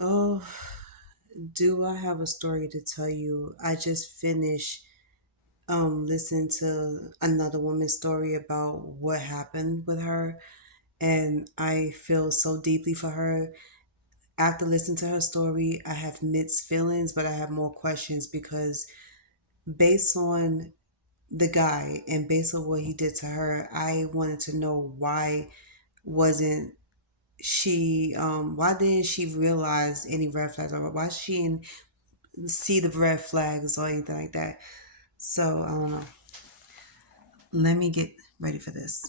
Oh, do I have a story to tell you? I just finished listening to another woman's story about what happened with her, and I feel so deeply for her. After listening to her story, I have mixed feelings, but I have more questions because based on the guy and based on what he did to her, I wanted to know wasn't why didn't she realize any red flags, or why she didn't see the red flags or anything like that. So I don't know. Let me get ready for this.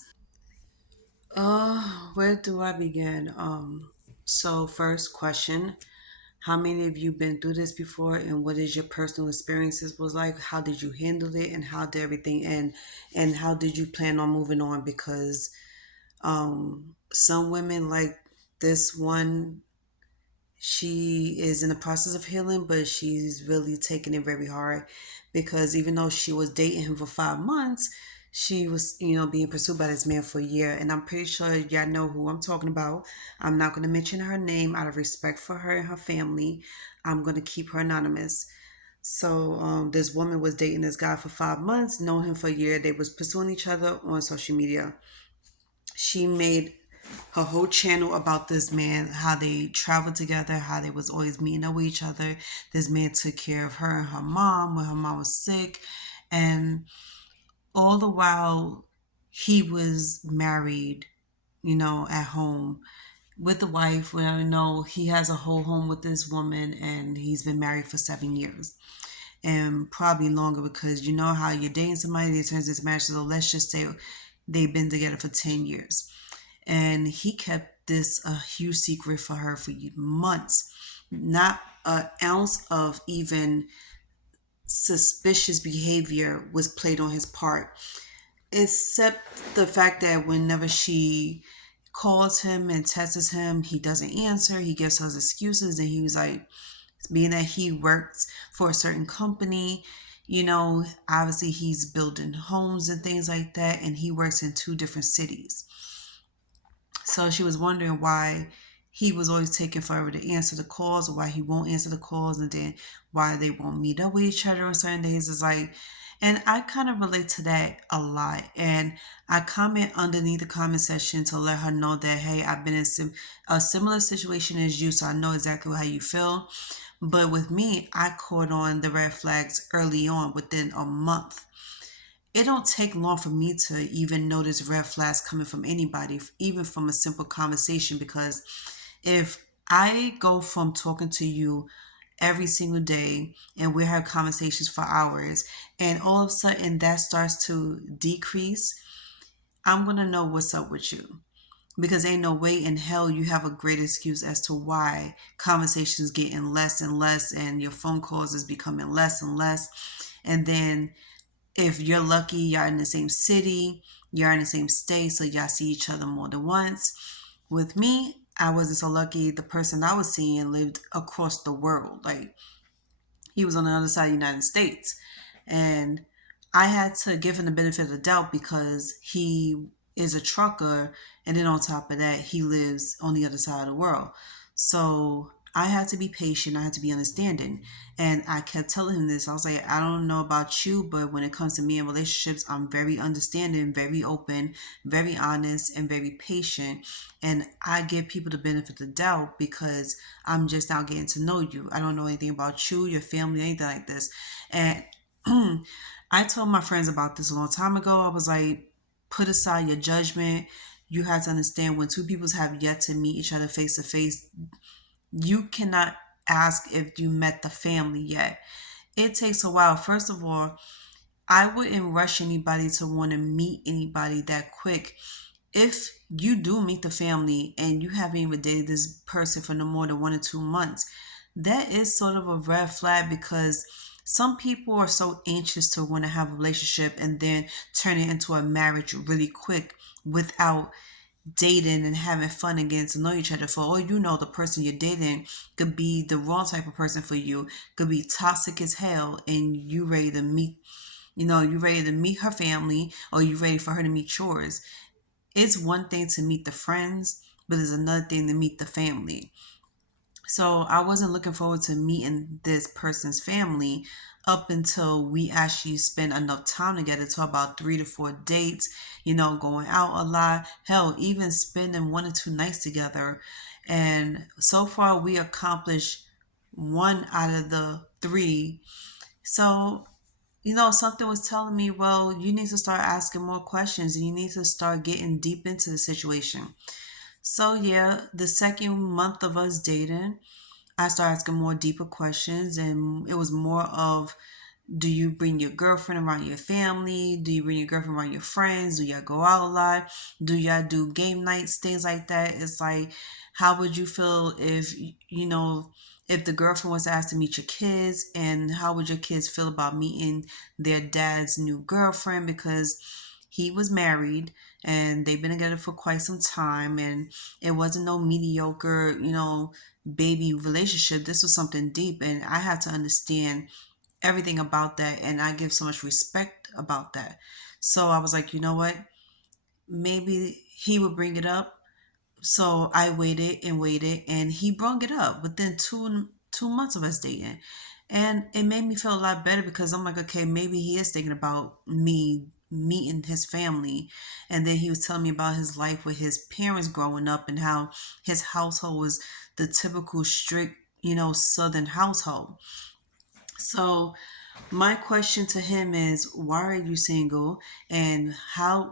Where do I begin? So first question: how many of you been through this before, and what is your personal experiences was like? How did you handle it, and how did everything end? And how did you plan on moving on? Because some women like this one, she is in the process of healing, but she's really taking it very hard because even though she was dating him for 5 months, she was, being pursued by this man for a year. And I'm pretty sure y'all know who I'm talking about. I'm not going to mention her name out of respect for her and her family. I'm going to keep her anonymous. So this woman was dating this guy for 5 months, known him for a year. They was pursuing each other on social media. She made her whole channel about this man, how they traveled together, how they was always meeting up with each other. This man took care of her and her mom when her mom was sick, and all the while he was married, at home with the wife. When I know he has a whole home with this woman, and he's been married for 7 years. And probably longer because you know how you're dating somebody that turns into marriage. So let's just say they've been together for 10 years, and he kept this a huge secret for her for months. Not an ounce of even suspicious behavior was played on his part, except the fact that whenever she calls him and texts him, he doesn't answer. He gives us excuses, and he was like, being that he works for a certain company, obviously he's building homes and things like that, and he works in two different cities. So she was wondering why he was always taking forever to answer the calls, or why he won't answer the calls, and then why they won't meet up with each other on certain days. It's like, and I kind of relate to that a lot. And I comment underneath the comment section to let her know that, hey, I've been in a similar situation as you, so I know exactly how you feel. But with me, I caught on the red flags early on within a month. It don't take long for me to even notice red flags coming from anybody, even from a simple conversation. Because if I go from talking to you every single day and we have conversations for hours, and all of a sudden that starts to decrease, I'm gonna know what's up with you. Because ain't no way in hell you have a great excuse as to why conversations getting less and less, and your phone calls is becoming less and less. And then if you're lucky, y'all in the same city, you're in the same state, so y'all see each other more than once. With me, I wasn't so lucky. The person I was seeing lived across the world. Like, he was on the other side of the United States. And I had to give him the benefit of the doubt because he is a trucker. And then on top of that, he lives on the other side of the world. So I had to be patient. I had to be understanding. And I kept telling him this. I was like, I don't know about you, but when it comes to me and relationships, I'm very understanding, very open, very honest, and very patient. And I give people the benefit of the doubt because I'm just now getting to know you. I don't know anything about you, your family, anything like this. And I told my friends about this a long time ago. I was like, put aside your judgment. You have to understand when two people have yet to meet each other face to face, you cannot ask if you met the family yet. It takes a while. First of all, I wouldn't rush anybody to want to meet anybody that quick. If you do meet the family and you haven't even dated this person for no more than 1 or 2 months, that is sort of a red flag because some people are so anxious to want to have a relationship and then turn it into a marriage really quick without dating and having fun and getting to know each other. For all you know, the person you're dating could be the wrong type of person for you, could be toxic as hell, and you ready to meet, you ready to meet her family, or you ready for her to meet yours. It's one thing to meet the friends, but it's another thing to meet the family. So I wasn't looking forward to meeting this person's family up until we actually spent enough time together to about 3 to 4 dates, going out a lot. Hell, even spending 1 or 2 nights together. And so far, we accomplished one out of the three. So, something was telling me, well, you need to start asking more questions and you need to start getting deep into the situation. So, yeah, the second month of us dating, I started asking more deeper questions, and it was more of, do you bring your girlfriend around your family? Do you bring your girlfriend around your friends? Do y'all go out a lot? Do y'all do game nights, things like that? It's like, how would you feel if, if the girlfriend was asked to meet your kids, and how would your kids feel about meeting their dad's new girlfriend? Because he was married and they've been together for quite some time, and it wasn't no mediocre, baby relationship. This was something deep, and I had to understand everything about that, and I give so much respect about that. So I was like, you know what? Maybe he would bring it up. So I waited and waited, and he brought it up within 2 months of us dating, and it made me feel a lot better because I'm like, okay, maybe he is thinking about me meeting his family. And then he was telling me about his life with his parents growing up and how his household was the typical strict, southern household. So my question to him is, why are you single, and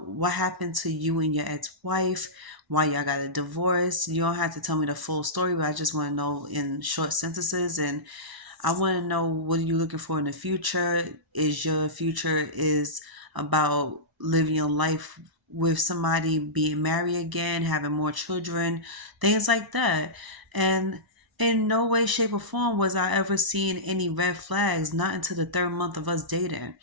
what happened to you and your ex-wife? Why y'all got a divorce? You don't have to tell me the full story, but I just want to know in short sentences. And I want to know, what are you looking for in the future? Is your future is about living your life with somebody, being married again, having more children, things like that. And in no way, shape, or form was I ever seeing any red flags, not until the third month of us dating.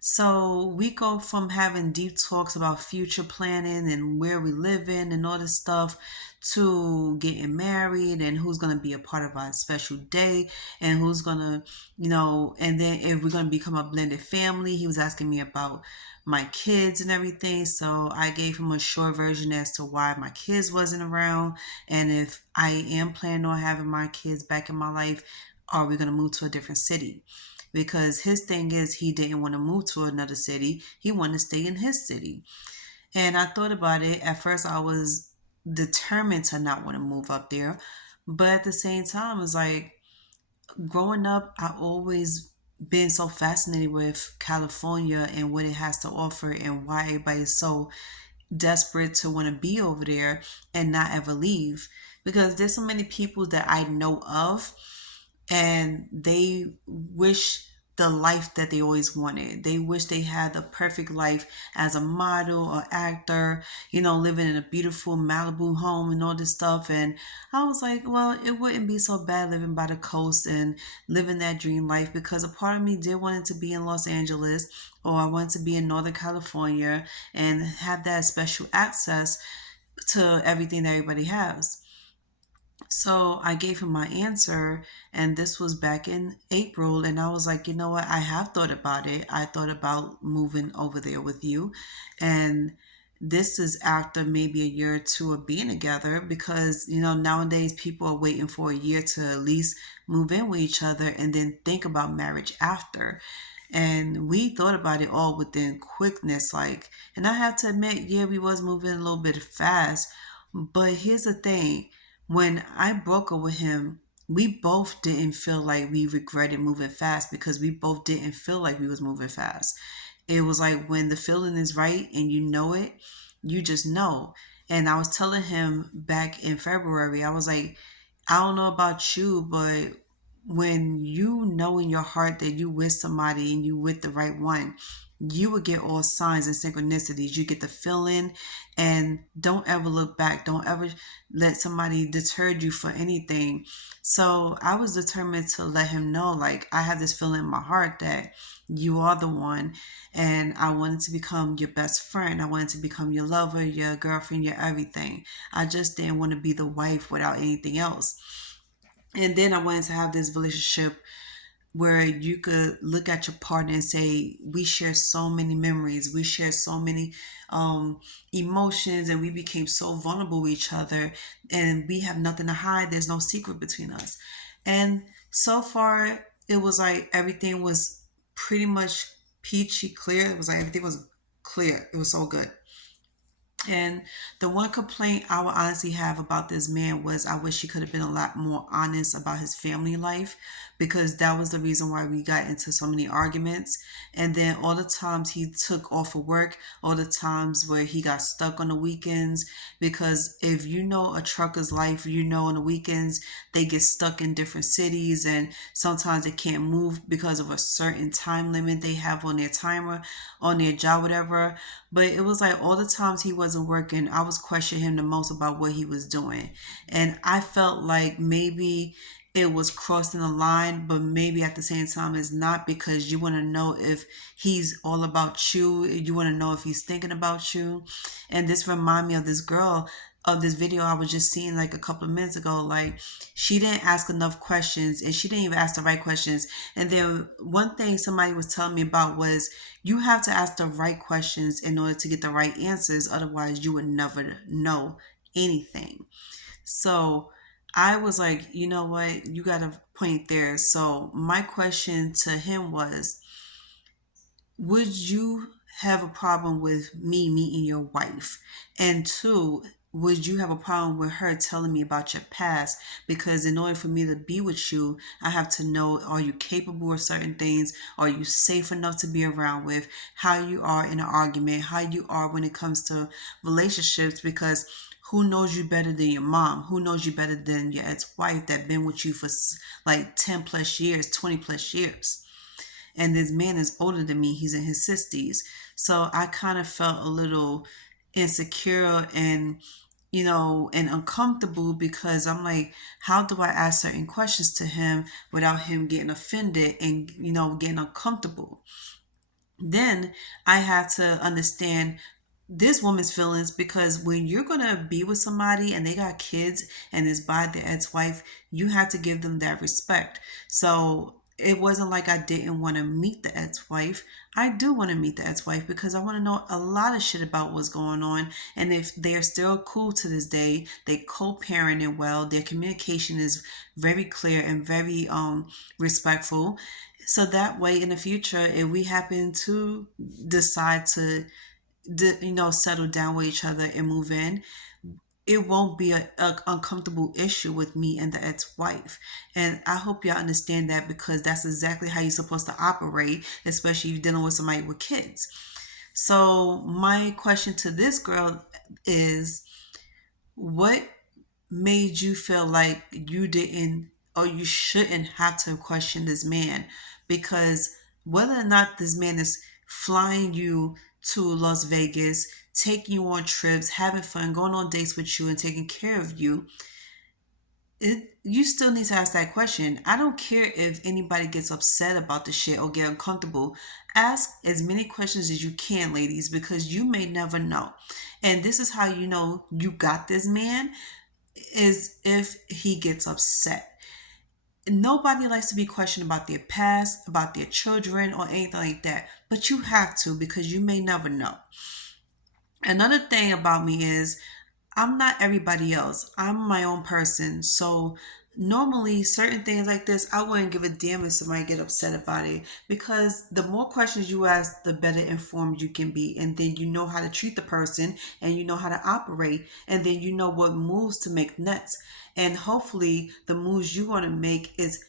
So we go from having deep talks about future planning and where we live in and all this stuff, to getting married and who's going to be a part of our special day, and who's going to, and then if we're going to become a blended family. He was asking me about my kids and everything. So I gave him a short version as to why my kids wasn't around, and if I am planning on having my kids back in my life, are we going to move to a different city? Because his thing is, he didn't want to move to another city. He wanted to stay in his city. And I thought about it. At first, I was determined to not want to move up there. But at the same time, it's like, growing up, I always been so fascinated with California and what it has to offer, and why everybody is so desperate to want to be over there and not ever leave. Because there's so many people that I know of, and they wish the life that they always wanted. They wish they had the perfect life as a model or actor, living in a beautiful Malibu home and all this stuff. And I was like, well, it wouldn't be so bad living by the coast and living that dream life, because a part of me did want it to be in Los Angeles, or I wanted to be in Northern California and have that special access to everything that everybody has. So I gave him my answer, and this was back in April. And I was like, you know what? I have thought about it. I thought about moving over there with you. And this is after maybe a year or two of being together, because, nowadays people are waiting for a year to at least move in with each other and then think about marriage after. And we thought about it all within quickness. Like, and I have to admit, yeah, we was moving a little bit fast. But here's the thing, when I broke up with him, we both didn't feel like we regretted moving fast, because we both didn't feel like we was moving fast. It was like, when the feeling is right and you know it, you just know. And I was telling him back in February, I was like, I don't know about you, but when you know in your heart that you with somebody and you with the right one, you will get all signs and synchronicities. You get the feeling, and don't ever look back. Don't ever let somebody deter you for anything. So I was determined to let him know, like, I have this feeling in my heart that you are the one, and I wanted to become your best friend. I wanted to become your lover, your girlfriend, your everything. I just didn't want to be the wife without anything else. And then I wanted to have this relationship where you could look at your partner and say, we share so many memories, we share so many emotions, and we became so vulnerable with each other, and we have nothing to hide. There's no secret between us. And so far, it was like everything was pretty much peachy clear. It was like everything was clear. It was so good. And the one complaint I would honestly have about this man was I wish he could have been a lot more honest about his family life, because that was the reason why we got into so many arguments. And then all the times he took off of work, all the times where he got stuck on the weekends, because if you know a trucker's life, you know on the weekends they get stuck in different cities, and sometimes they can't move because of a certain time limit they have on their timer, on their job, whatever. But it was like all the times he wasn't working, I was questioning him the most about what he was doing. And I felt like maybe it was crossing the line, but maybe at the same time it's not, because you want to know if he's all about you. You want to know if he's thinking about you. And this remind me of this girl, of this video I was just seeing like a couple of minutes ago. Like, she didn't ask enough questions, and she didn't even ask the right questions. And then one thing somebody was telling me about was you have to ask the right questions in order to get the right answers. Otherwise, you would never know anything. So I was like, you know what? You got a point there. So my question to him was, would you have a problem with me meeting your wife? And two, would you have a problem with her telling me about your past? Because in order for me to be with you, I have to know, are you capable of certain things? Are you safe enough to be around with? How you are in an argument, how you are when it comes to relationships, because who knows you better than your mom? Who knows you better than your ex-wife that been with you for like 10 plus years, 20 plus years? And this man is older than me. He's in his 60s. So I kind of felt a little insecure and, and uncomfortable, because I'm like, how do I ask certain questions to him without him getting offended and, getting uncomfortable? Then I had to understand this woman's feelings, because when you're gonna be with somebody and they got kids and it's by the ex-wife, you have to give them that respect. So it wasn't like I didn't want to meet the ex-wife. I do want to meet the ex-wife because I want to know a lot of shit about what's going on. And if they're still cool to this day, they co-parenting well, their communication is very clear and very respectful. So that way in the future, if we happen to decide to settle down with each other and move in, it won't be a uncomfortable issue with me and the ex-wife. And I hope y'all understand that, because that's exactly how you're supposed to operate, especially if you're dealing with somebody with kids. So my question to this girl is, what made you feel like you didn't, or you shouldn't have to question this man? Because whether or not this man is flying you to Las Vegas, taking you on trips, having fun, going on dates with you, and taking care of you, you still need to ask that question. I don't care if anybody gets upset about the shit or get uncomfortable. Ask as many questions as you can, ladies, because you may never know. And this is how you know you got this man, is if he gets upset. Nobody likes to be questioned about their past, about their children, or anything like that. But you have to, because you may never know. Another thing about me is I'm not everybody else. I'm my own person. So normally certain things like this, I wouldn't give a damn if somebody get upset about it, because the more questions you ask, the better informed you can be. And then you know how to treat the person, and you know how to operate, and then you know what moves to make next. And hopefully the moves you want to make is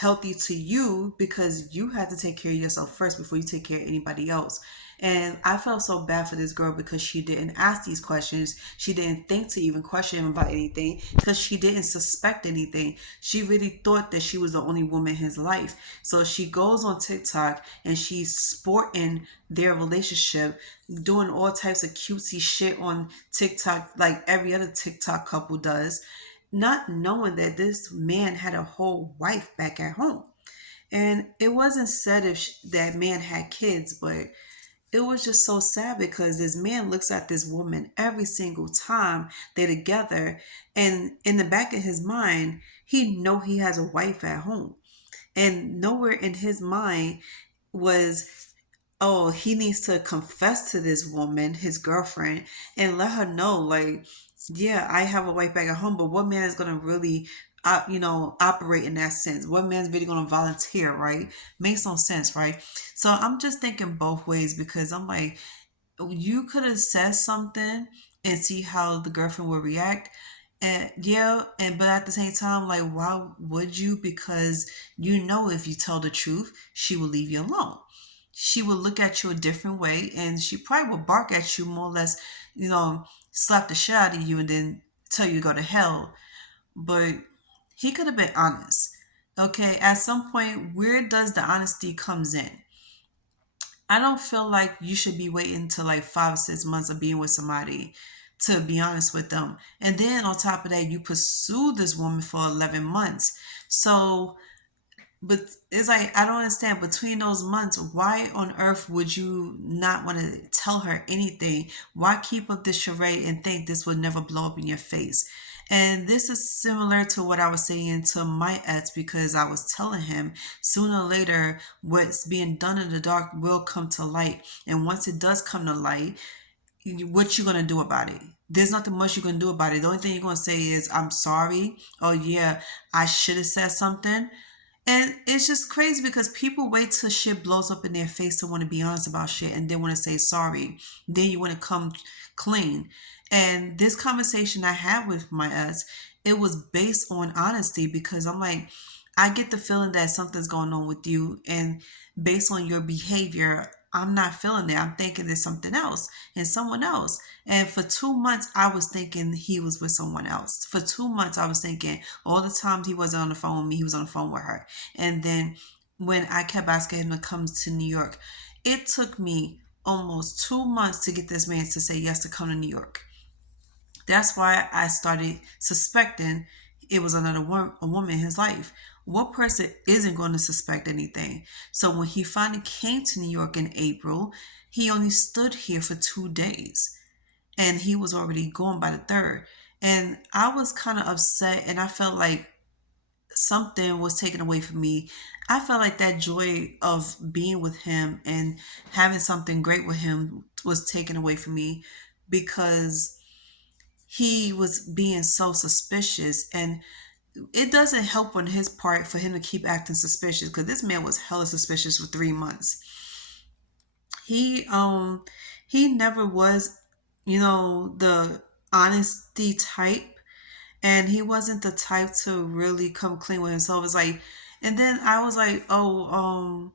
healthy to you, because you have to take care of yourself first before you take care of anybody else. And I felt so bad for this girl, because she didn't ask these questions. She didn't think to even question him about anything, because she didn't suspect anything. She really thought that she was the only woman in his life. So she goes on TikTok and she's sporting their relationship, doing all types of cutesy shit on TikTok like every other TikTok couple does, not knowing that this man had a whole wife back at home. And it wasn't said if that man had kids, but it was just so sad, because this man looks at this woman every single time they're together, and in the back of his mind, he know he has a wife at home. And nowhere in his mind was, oh, he needs to confess to this woman, his girlfriend, and let her know, like, yeah, I have a wife back at home, but what man is gonna really, operate in that sense? What man's really gonna volunteer, right? Makes no sense, right? So I'm just thinking both ways because I'm like, you could have said something and see how the girlfriend would react. And yeah, and but at the same time, like, why would you? Because you know, if you tell the truth, she will leave you alone. She will look at you a different way, and she probably will bark at you more or less, slap the shit out of you, and then tell you to go to hell. But he could have been honest. Okay, at some point, where does the honesty comes in? I don't feel like you should be waiting to like 5 6 months of being with somebody to be honest with them. And then on top of that, you pursue this woman for 11 months. So, but it's like, I don't understand between those months, why on earth would you not want to tell her anything? Why keep up this charade and think this would never blow up in your face? And this is similar to what I was saying to my ex because I was telling him sooner or later what's being done in the dark will come to light. And once it does come to light, what you gonna do about it? There's nothing much you can do about it. The only thing you're gonna say is, I'm sorry. Oh yeah, I should have said something. And it's just crazy because people wait till shit blows up in their face to want to be honest about shit and then want to say sorry. Then you want to come clean. And this conversation I had with my ex, it was based on honesty because I'm like, I get the feeling that something's going on with you. And based on your behavior, I'm not feeling it. I'm thinking there's something else and someone else. And for 2 months, I was thinking he was with someone else. For 2 months, I was thinking all the times he wasn't on the phone with me, he was on the phone with her. And then when I kept asking him to come to New York, it took me almost 2 months to get this man to say yes to come to New York. That's why I started suspecting it was another a woman in his life. What person isn't going to suspect anything? So when he finally came to New York in April, he only stood here for 2 days and he was already gone by the third. And I was kind of upset and I felt like something was taken away from me. I felt like that joy of being with him and having something great with him was taken away from me because he was being so suspicious, and it doesn't help on his part for him to keep acting suspicious because this man was hella suspicious for 3 months. He um he never was, the honesty type, and he wasn't the type to really come clean with himself. It's like, and then I was like, oh,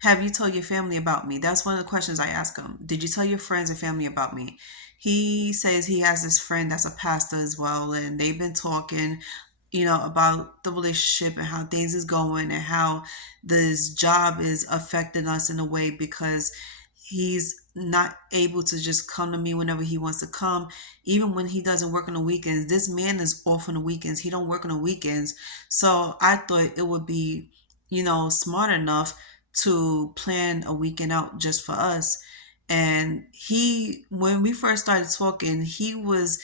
have you told your family about me? That's one of the questions I ask him. Did you tell your friends and family about me? He says he has this friend that's a pastor as well, and they've been talking, about the relationship and how things is going and how this job is affecting us in a way because he's not able to just come to me whenever he wants to come, even when he doesn't work on the weekends. This man is off on the weekends. He don't work on the weekends. So I thought it would be, smart enough to plan a weekend out just for us. And when we first started talking, he was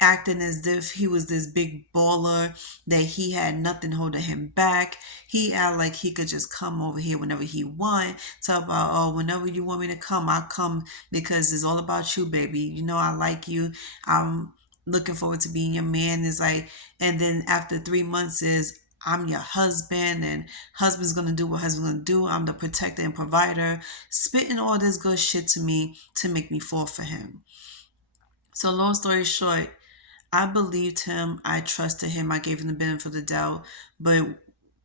acting as if he was this big baller, that he had nothing holding him back. He acted like he could just come over here whenever he want. Talk about, oh, whenever you want me to come, I'll come because it's all about you, baby. You know I like you. I'm looking forward to being your man. Is like, and then after 3 months is, I'm your husband, and husband's gonna do what husband's gonna do. I'm the protector and provider, spitting all this good shit to me to make me fall for him. So long story short, I believed him. I trusted him. I gave him the benefit of the doubt. But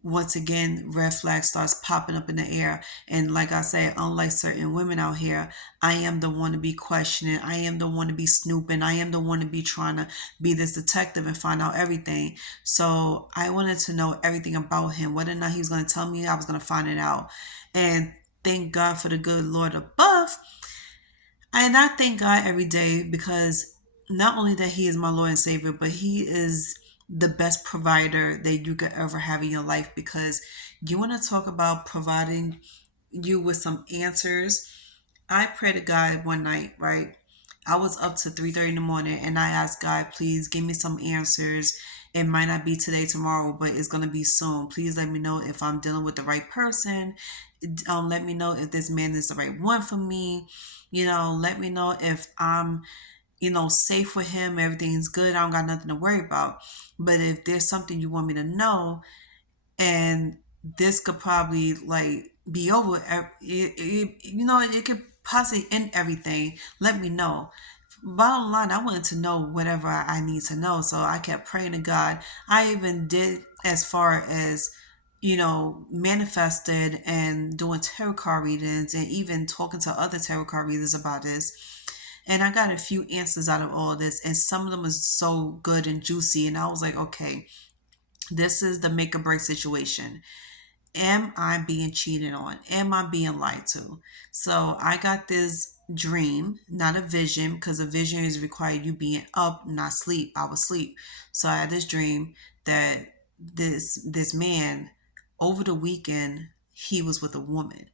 once again, red flag starts popping up in the air. And like I said, unlike certain women out here, I am the one to be questioning. I am the one to be snooping. I am the one to be trying to be this detective and find out everything. So I wanted to know everything about him. Whether or not he was going to tell me, I was going to find it out. And thank God for the good Lord above. And I thank God every day because not only that He is my Lord and Savior, but He is the best provider that you could ever have in your life. Because you want to talk about providing you with some answers. I prayed to God one night, right? I was up to 3:30 in the morning and I asked God, please give me some answers. It might not be today, tomorrow, but it's gonna be soon. Please let me know if I'm dealing with the right person. Let me know if this man is the right one for me. Let me know if I'm safe with him, everything's good, I don't got nothing to worry about. But if there's something you want me to know, and this could probably like be over, it could possibly end everything, let me know. Bottom line, I wanted to know whatever I need to know. So I kept praying to God. I even did as far as, manifested and doing tarot card readings and even talking to other tarot card readers about this. And I got a few answers out of all of this, and some of them was so good and juicy. And I was like, okay, this is the make or break situation. Am I being cheated on? Am I being lied to? So I got this dream, not a vision, because a vision is required you being up, not sleep. I was asleep. So I had this dream that this man over the weekend he was with a woman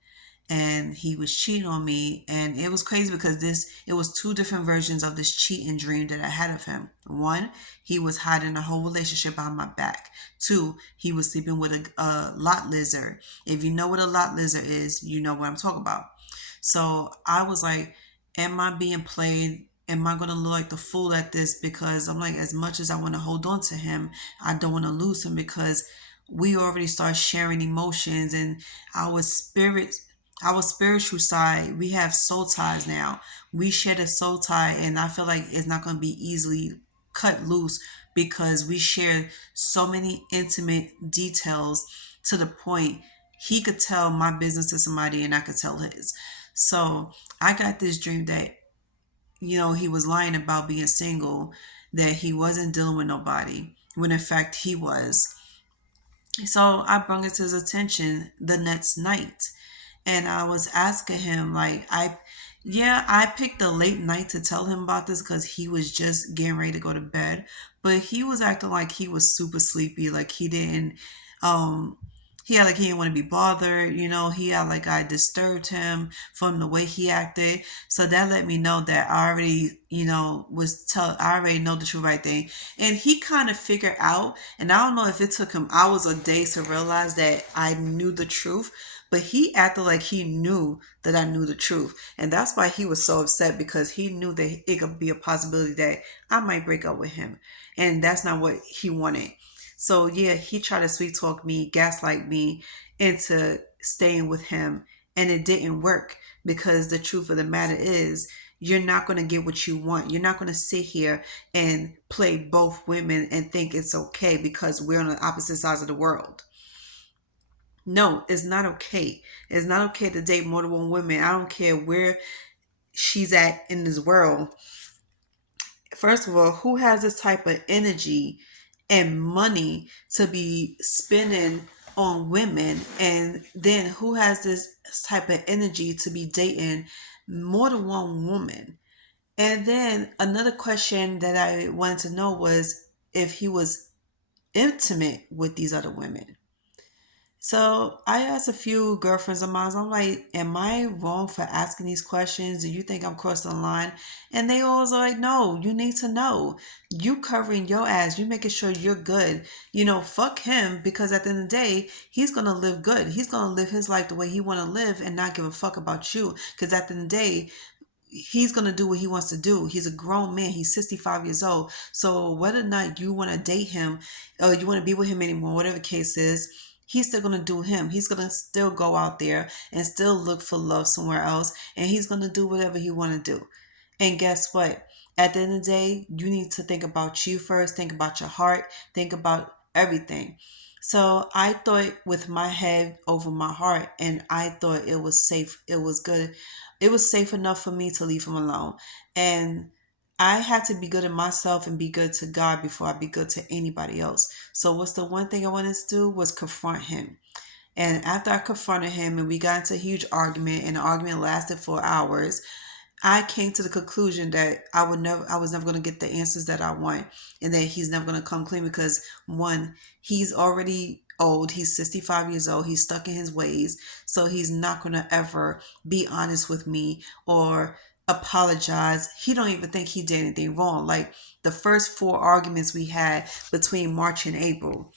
and he was cheating on me, and it was crazy because this it was two different versions of this cheating dream that I had of him. One, he was hiding a whole relationship behind my back. Two, he was sleeping with a lot lizard. If you know what a lot lizard is, you know what I'm talking about. So I was like, am I being played? Am I going to look like the fool at this? Because I'm like, as much as I want to hold on to him, I don't want to lose him because we already start sharing emotions and our spirit, our spiritual side. We have soul ties now. We share the soul tie, and I feel like it's not going to be easily cut loose because we share so many intimate details to the point he could tell my business to somebody and I could tell his. So I got this dream that, he was lying about being single, that he wasn't dealing with nobody, when in fact he was. So I brought it to his attention the next night. And I was asking him, like, I picked a late night to tell him about this because he was just getting ready to go to bed. But he was acting like he was super sleepy, like um, he didn't want to be bothered. He had like I disturbed him from the way he acted. So that let me know that I already, I already know the true right thing. And he kind of figured out, and I don't know if it took him hours or days to realize that I knew the truth, but he acted like he knew that I knew the truth. And that's why he was so upset, because he knew that it could be a possibility that I might break up with him. And that's not what he wanted. So yeah, he tried to sweet talk me, gaslight me into staying with him, and it didn't work because the truth of the matter is you're not going to get what you want. You're not going to sit here and play both women and think it's okay because we're on the opposite sides of the world. No, it's not okay. It's not okay to date more than one woman. I don't care where she's at in this world. First of all, who has this type of energy and money to be spending on women? And then who has this type of energy to be dating more than one woman? And then another question that I wanted to know was if he was intimate with these other women. So I asked a few girlfriends of mine, I'm like, am I wrong for asking these questions? Do you think I'm crossing the line? And they always are like, no, you need to know. You covering your ass, you making sure you're good. Fuck him, because at the end of the day, he's gonna live good. He's gonna live his life the way he wanna live and not give a fuck about you. Because at the end of the day, he's going to do what he wants to do. He's a grown man. He's 65 years old. So whether or not you want to date him or you want to be with him anymore, whatever the case is, he's still going to do him. He's going to still go out there and still look for love somewhere else. And he's going to do whatever he want to do. And guess what? At the end of the day, you need to think about you first. Think about your heart. Think about everything. So I thought with my head over my heart, and I thought it was safe. It was good. It was safe enough for me to leave him alone. And I had to be good to myself and be good to God before I be good to anybody else. So what's the one thing I wanted to do was confront him. And after I confronted him and we got into a huge argument, and the argument lasted for hours, I came to the conclusion that I was never going to get the answers that I want, and that he's never going to come clean because one, he's already old. He's 65 years old. He's stuck in his ways. So he's not going to ever be honest with me or apologize. He don't even think he did anything wrong. Like the first four arguments we had between March and April,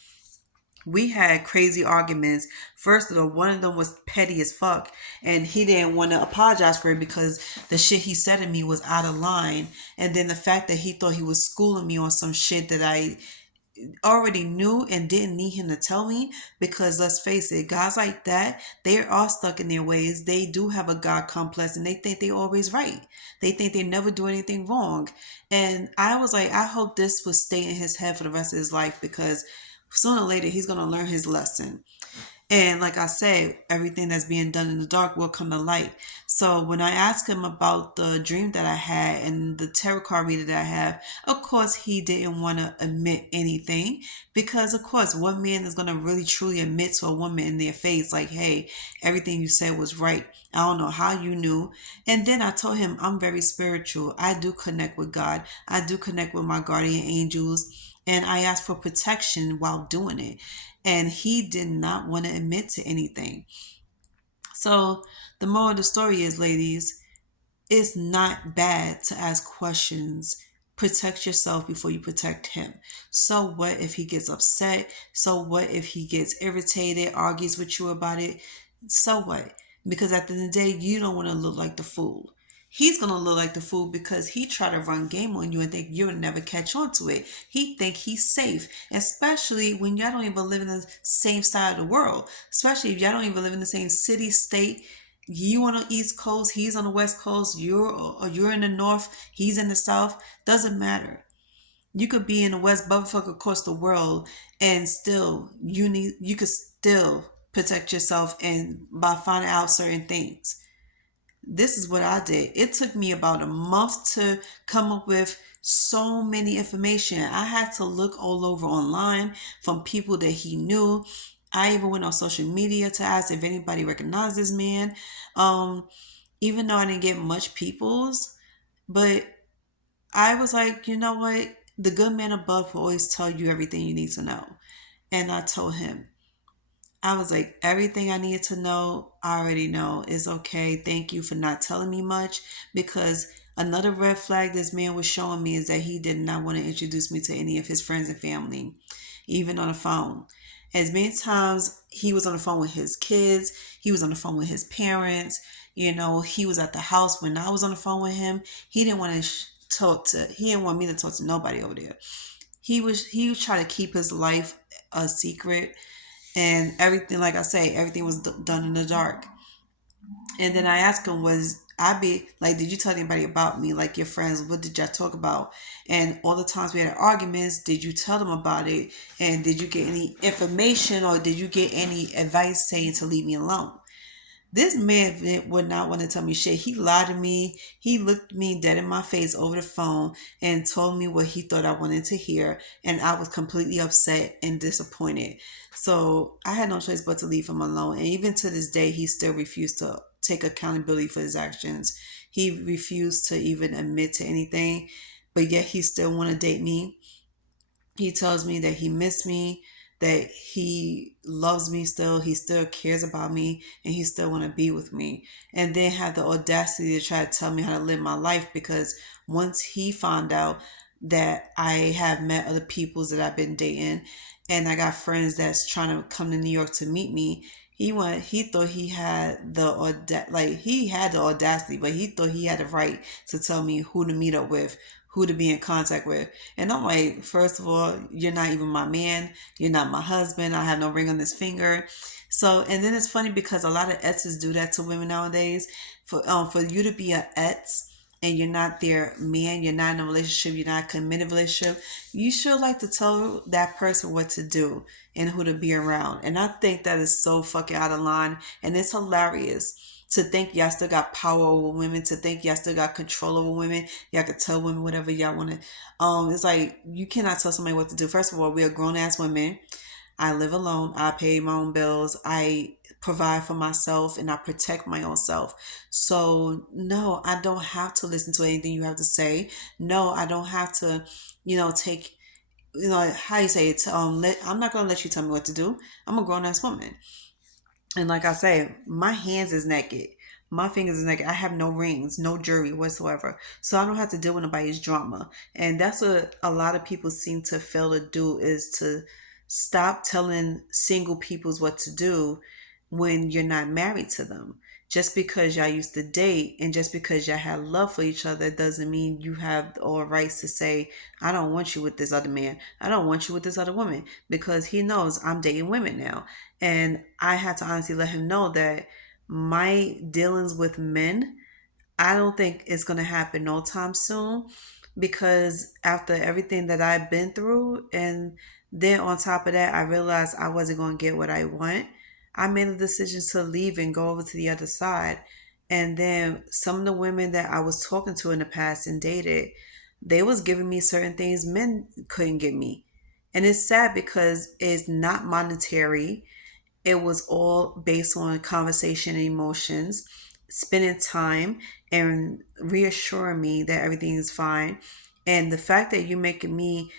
we had crazy arguments. First of all, one of them was petty as fuck, and he didn't want to apologize for it because the shit he said to me was out of line. And then the fact that he thought he was schooling me on some shit that I already knew and didn't need him to tell me, because let's face it, guys like that, they are stuck in their ways. They do have a God complex and they think they're always right. They think they never do anything wrong. And I was like, I hope this will stay in his head for the rest of his life, because sooner or later he's going to learn his lesson. And like I said, everything that's being done in the dark will come to light. So when I asked him about the dream that I had and the tarot card reader that I have, of course he didn't want to admit anything, because of course what man is going to really truly admit to a woman in their face like, hey, everything you said was right. I don't know how you knew. And then I told him I'm very spiritual. I do connect with God. I do connect with my guardian angels. And I asked for protection while doing it. And he did not want to admit to anything. So the moral of the story is, ladies, it's not bad to ask questions. Protect yourself before you protect him. So what if he gets upset? So what if he gets irritated, argues with you about it? So what? Because at the end of the day, you don't want to look like the fool. He's gonna look like the fool because he try to run game on you and think you'll never catch on to it. He think he's safe, especially when y'all don't even live in the same side of the world. Especially if y'all don't even live in the same city, state. You on the East Coast, he's on the West Coast. You're in the North, he's in the South. Doesn't matter. You could be in the West Buffalo across the world, and still you could still protect yourself and by finding out certain things. This is what I did. It took me about a month to come up with so many information. I had to look all over online from people that he knew. I even went on social media to ask if anybody recognized this man. Um, Even though I didn't get much people's, but I was like, you know what? The good man above will always tell you everything you need to know. And I told him, I was like, everything I needed to know, I already know. It's okay. Thank you for not telling me much. Because another red flag this man was showing me is that he did not want to introduce me to any of his friends and family, even on the phone. As many times he was on the phone with his kids, he was on the phone with his parents. He was at the house when I was on the phone with him. He didn't want to he didn't want me to talk to nobody over there. He was trying to keep his life a secret, and everything, like I say, everything was done in the dark. And then I asked him, was I be like, did you tell anybody about me, like your friends? What did y'all talk about? And all the times we had arguments, did you tell them about it? And did you get any information, or did you get any advice saying to leave me alone? This man would not want to tell me shit. He lied to me. He looked me dead in my face over the phone and told me what he thought I wanted to hear. And I was completely upset and disappointed. So I had no choice but to leave him alone. And even to this day, he still refused to take accountability for his actions. He refused to even admit to anything. But yet he still want to date me. He tells me that he missed me, that he loves me still, he still cares about me, and he still want to be with me. And then have the audacity to try to tell me how to live my life, because once he found out that I have met other peoples that I've been dating, and I got friends that's trying to come to New York to meet me, he thought he had he had the audacity, but he thought he had the right to tell me who to meet up with, who to be in contact with. And I'm like, first of all, you're not even my man. You're not my husband. I have no ring on this finger. So, and then it's funny because a lot of exes do that to women nowadays. For you to be an ex and you're not their man, you're not in a relationship, you're not a committed relationship, you should like to tell that person what to do and who to be around. And I think that is so fucking out of line. And it's hilarious to think y'all still got power over women, to think y'all still got control over women. Y'all can tell women whatever y'all want to. It's like you cannot tell somebody what to do. First of all, we are grown ass women. I live alone. I pay my own bills. I provide for myself and I protect my own self. So no, I don't have to listen to anything you have to say. No, I don't have to, take, how you say it. I'm not gonna let you tell me what to do. I'm a grown ass woman. And like I say, my hands is naked. My fingers is like I have no rings, no jewelry whatsoever. So I don't have to deal with nobody's drama. And that's what a lot of people seem to fail to do, is to stop telling single peoples what to do when you're not married to them. Just because y'all used to date and just because y'all had love for each other doesn't mean you have all rights to say, I don't want you with this other man. I don't want you with this other woman, because he knows I'm dating women now. And I had to honestly let him know that my dealings with men, I don't think it's going to happen no time soon, because after everything that I've been through, and then on top of that, I realized I wasn't going to get what I want. I made a decision to leave and go over to the other side. And then some of the women that I was talking to in the past and dated, they was giving me certain things men couldn't give me. And it's sad because it's not monetary. It was all based on conversation and emotions, spending time and reassuring me that everything is fine. And the fact that you're making me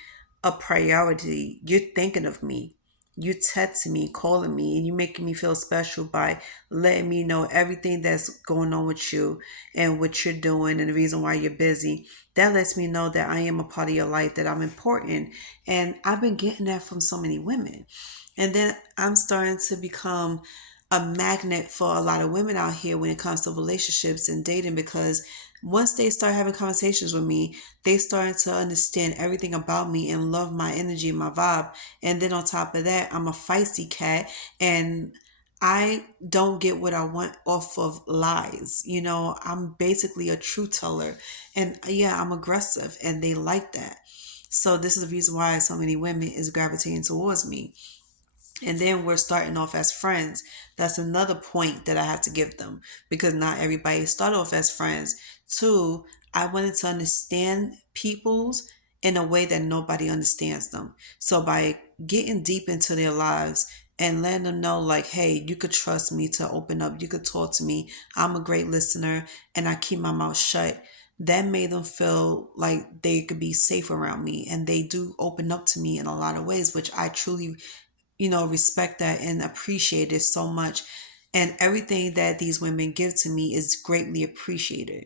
a priority, you're thinking of me. You texting me, calling me, and you making me feel special by letting me know everything that's going on with you and what you're doing and the reason why you're busy. That lets me know that I am a part of your life, that I'm important. And I've been getting that from so many women. And then I'm starting to become a magnet for a lot of women out here when it comes to relationships and dating, because once they start having conversations with me, they starting to understand everything about me and love my energy and my vibe. And then on top of that, I'm a feisty cat, and I don't get what I want off of lies. I'm basically a truth teller. And yeah, I'm aggressive and they like that. So this is the reason why so many women is gravitating towards me. And then we're starting off as friends. That's another point that I have to give them, because not everybody start off as friends. Two, I wanted to understand people's in a way that nobody understands them. So by getting deep into their lives and letting them know, like, hey, you could trust me to open up, you could talk to me, I'm a great listener, and I keep my mouth shut. That made them feel like they could be safe around me, and they do open up to me in a lot of ways, which I truly respect that and appreciate it so much. And everything that these women give to me is greatly appreciated.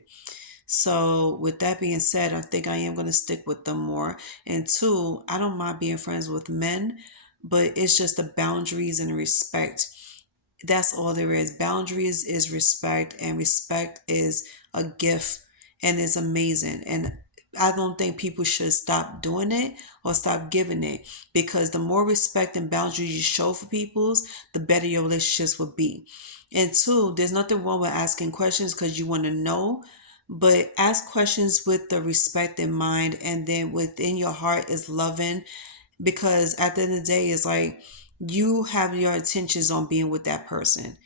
So, with that being said, I think I am going to stick with them more. And two, I don't mind being friends with men, but it's just the boundaries and respect. That's all there is. Boundaries is respect, and respect is a gift, and it's amazing. And I don't think people should stop doing it or stop giving it, because the more respect and boundaries you show for people's, the better your relationships will be. And two, there's nothing wrong with asking questions because you want to know, but ask questions with the respect in mind, and then within your heart is loving, because at the end of the day, it's like you have your intentions on being with that person,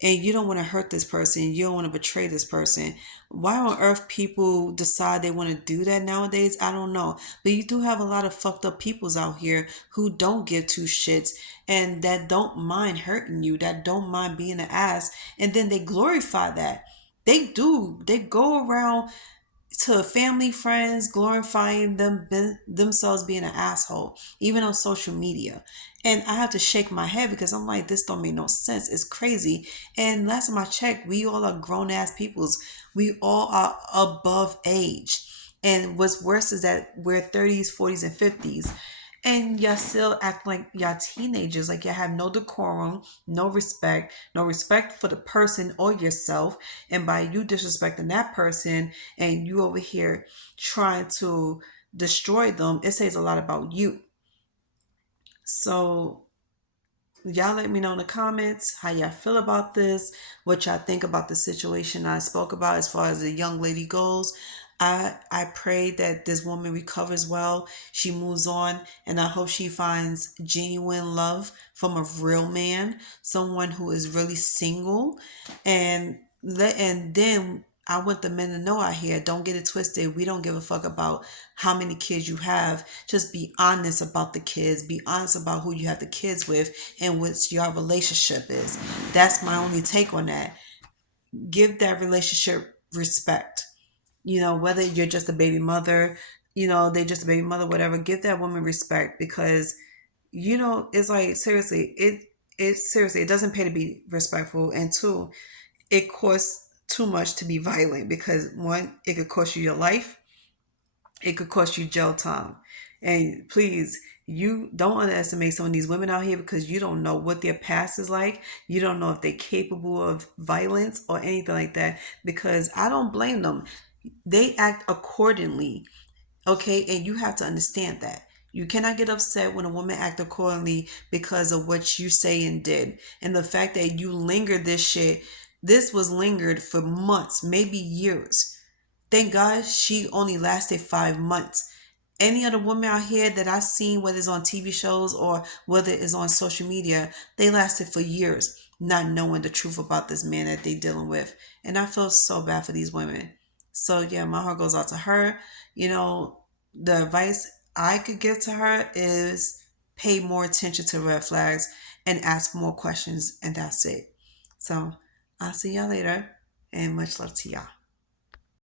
and you don't want to hurt this person, you don't want to betray this person. Why on earth people decide they want to do that nowadays, I don't know. But you do have a lot of fucked up peoples out here who don't give two shits, and that don't mind hurting you, that don't mind being an ass, and then they glorify that. They go around to family, friends, glorifying themselves being an asshole, even on social media. And I have to shake my head, because I'm like, this don't make no sense. It's crazy. And last time I checked, we all are grown ass peoples. We all are above age. And what's worse is that we're 30s, 40s, and 50s. And y'all still act like y'all teenagers, like y'all have no decorum, no respect for the person or yourself. And by you disrespecting that person and you over here trying to destroy them, it says a lot about you. So y'all let me know in the comments how y'all feel about this, what y'all think about the situation I spoke about as far as the young lady goes. I pray that this woman recovers well, she moves on, and I hope she finds genuine love from a real man, someone who is really single. And then I want the men to know out here, don't get it twisted. We don't give a fuck about how many kids you have. Just be honest about the kids. Be honest about who you have the kids with and what your relationship is. That's my only take on that. Give that relationship respect. Whether you're just a baby mother, they just a baby mother, whatever, give that woman respect, because it's like, seriously, it seriously, it doesn't pay to be respectful. And two, it costs too much to be violent, because one, it could cost you your life, it could cost you jail time. And please, you don't underestimate some of these women out here, because you don't know what their past is like. You don't know if they're capable of violence or anything like that, because I don't blame them. They act accordingly. Okay, and you have to understand that. You cannot get upset when a woman act accordingly because of what you say and did. And the fact that you lingered this shit, this was lingered for months, maybe years. Thank God she only lasted 5 months. Any other woman out here that I've seen, whether it's on TV shows or whether it's on social media, they lasted for years not knowing the truth about this man that they dealing with. And I feel so bad for these women. So yeah, my heart goes out to her. You know, the advice I could give to her is pay more attention to red flags and ask more questions, and that's it. So I'll see y'all later, and much love to y'all.